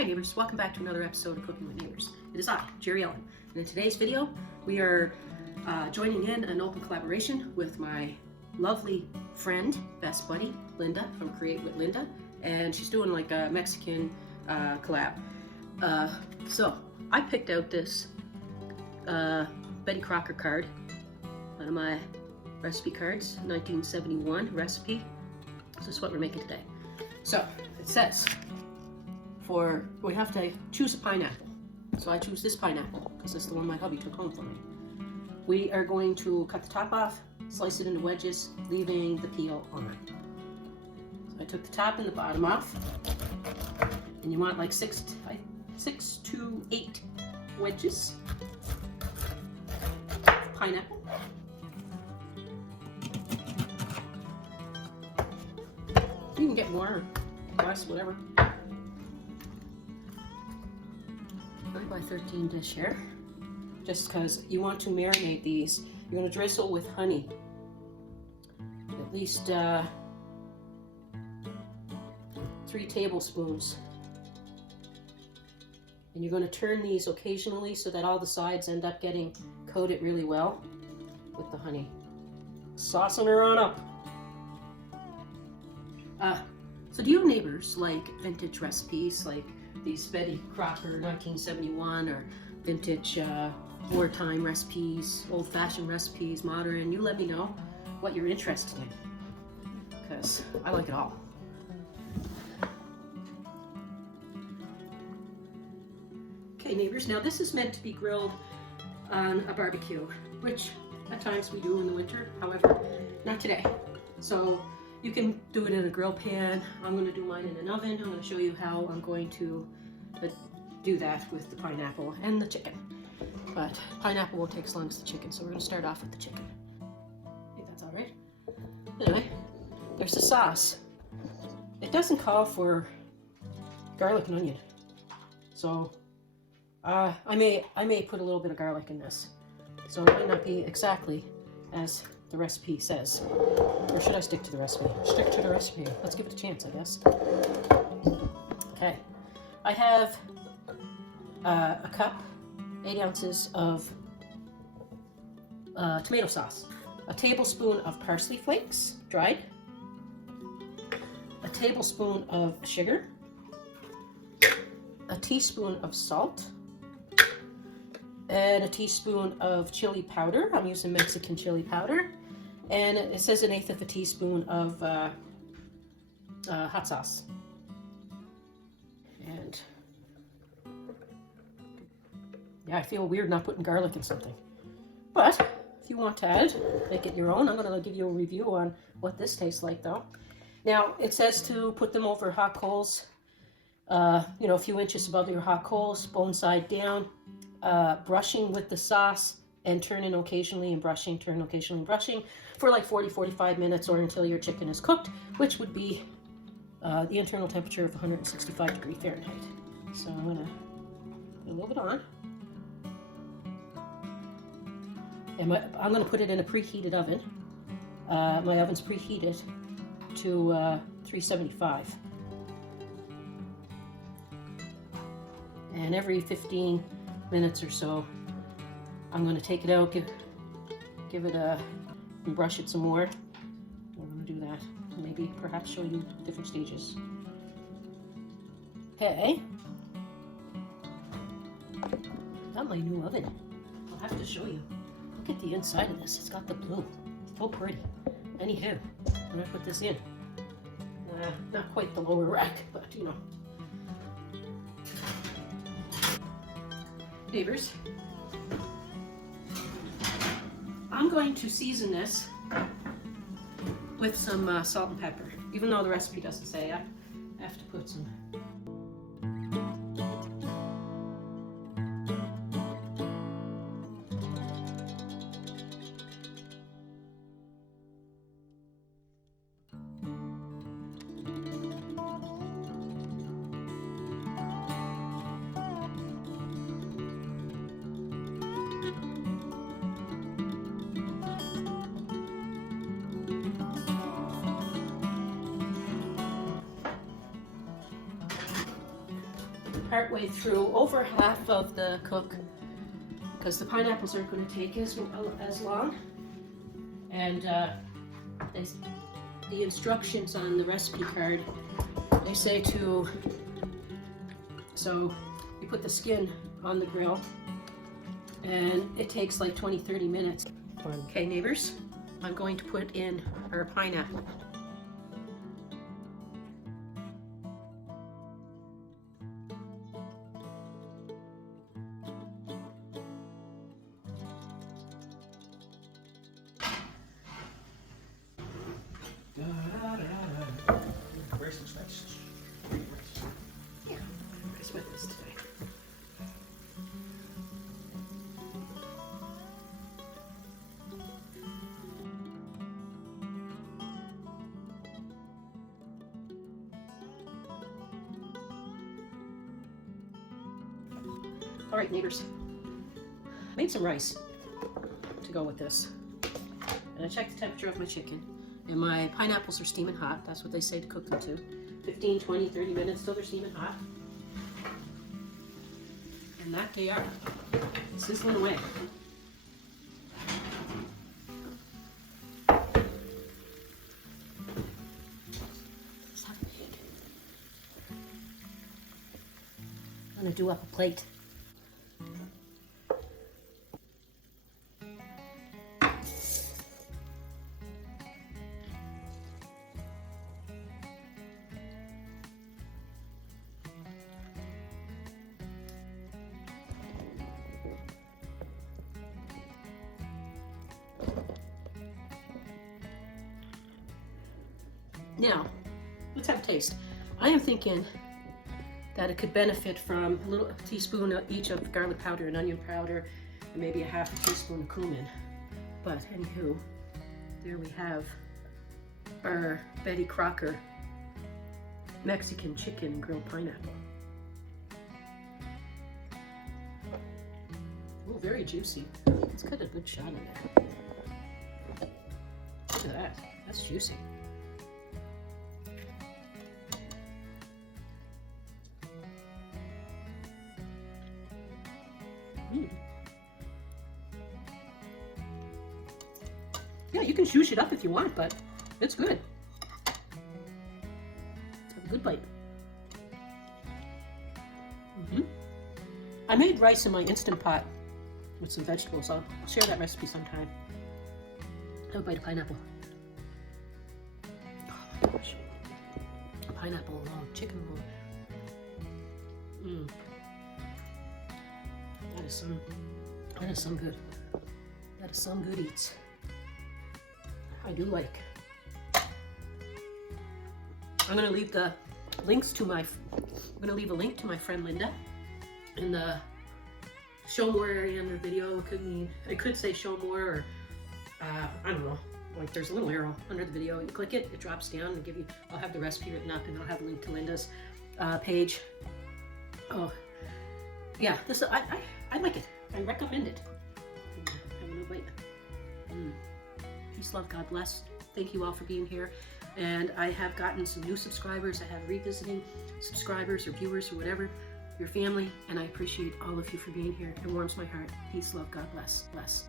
Hi neighbors, welcome back to another episode of Cooking with Neighbors. It is I, Jerry Ellen, and in today's video we are joining in an open collaboration with my lovely friend, best buddy, Linda from Create with Linda, and she's doing like a Mexican collab. So I picked out this Betty Crocker card, one of my recipe cards, 1971 recipe. So this is what we're making today. So it says we have to choose a pineapple. So I choose this pineapple because it's the one my hubby took home for me. We are going to cut the top off, slice it into wedges, leaving the peel on. So I took the top and the bottom off, and you want like six to 8 wedges of pineapple. You can get more or less, whatever. 9x13 dish here, just because you want to marinate these. You're going to drizzle with honey, at least 3 tablespoons, and you're going to turn these occasionally so that all the sides end up getting coated really well with the honey. Saucing her on up. So do you have neighbors like vintage recipes like these Betty Crocker 1971 or vintage wartime recipes, old-fashioned recipes, modern? You let me know what you're interested in, because I like it all. Okay neighbors, now this is meant to be grilled on a barbecue, which at times we do in the winter, however, not today. So you can do it in a grill pan. I'm going to do mine in an oven. I'm going to show you how I'm going to do that with the pineapple and the chicken. But pineapple won't take as long as the chicken, so we're going to start off with the chicken. I think that's all right. Anyway, there's the sauce. It doesn't call for garlic and onion, so I may put a little bit of garlic in this, so it might not be exactly as the recipe says. Or should I stick to the recipe? Stick to the recipe. Let's give it a chance, I guess. Okay. I have a cup, 8 ounces of tomato sauce, a tablespoon of parsley flakes, dried, a tablespoon of sugar, a teaspoon of salt, and a teaspoon of chili powder. I'm using Mexican chili powder. And it says 1/8 of a teaspoon of hot sauce. And yeah, I feel weird not putting garlic in something. But if you want to add, make it your own. I'm going to give you a review on what this tastes like though. Now, it says to put them over hot coals, a few inches above your hot coals, bone side down, brushing with the sauce, and turn in occasionally and brushing, turn occasionally and brushing for like 40-45 minutes or until your chicken is cooked, which would be the internal temperature of 165 degrees Fahrenheit. So I'm going to put a little bit on. And I'm going to put it in a preheated oven. My oven's preheated to 375. And every 15 minutes or so, I'm going to take it out, give it and brush it some more. I'm going to do that. Maybe perhaps show you different stages. Okay. Got my new oven. I'll have to show you. Look at the inside of this. It's got the blue. It's so pretty. Anywho, I'm going to put this in. Not quite the lower rack, but you know. Neighbors, I'm going to season this with some salt and pepper. Even though the recipe doesn't say, I have to put some. partway through, over half of the cook, because the pineapples aren't going to take as long. And the instructions on the recipe card, they say so you put the skin on the grill, and it takes like 20-30 minutes. Okay, neighbors, I'm going to put in our pineapple. Where's some spices? Yeah, rice with this today. All right, neighbors, made some rice to go with this, and I checked the temperature of my chicken, and my pineapples are steaming hot. That's what they say to cook them to. 15, 20, 30 minutes till they're steaming hot. And that they are, sizzling away. Let's have a lid. I'm gonna do up a plate. Now, let's have a taste. I am thinking that it could benefit from a little teaspoon each of garlic powder and onion powder, and maybe a half a teaspoon of cumin. But anywho, there we have our Betty Crocker Mexican chicken grilled pineapple. Oh, very juicy. Let's cut a good shot in there. Look at that. That's juicy. Yeah, you can shoosh it up if you want, but it's good. Let's have a good bite. I made rice in my Instant Pot with some vegetables. I'll share that recipe sometime. Have a bite of pineapple. Oh my gosh. Pineapple alone, chicken alone. That is some good. That is some good eats. I do like. I'm gonna leave the links to my. I'm gonna leave a link to my friend Linda in the show more area in the video. It could say show more, or I don't know. Like there's a little arrow under the video. You click it, it drops down and give you. I'll have the recipe written up, and I'll have a link to Linda's page. Oh, yeah. This I like it. I recommend it. Have a little bite. Peace, love, God bless. Thank you all for being here. And I have gotten some new subscribers. I have revisiting subscribers or viewers or whatever, your family, and I appreciate all of you for being here. It warms my heart. Peace, love, God bless. Bless.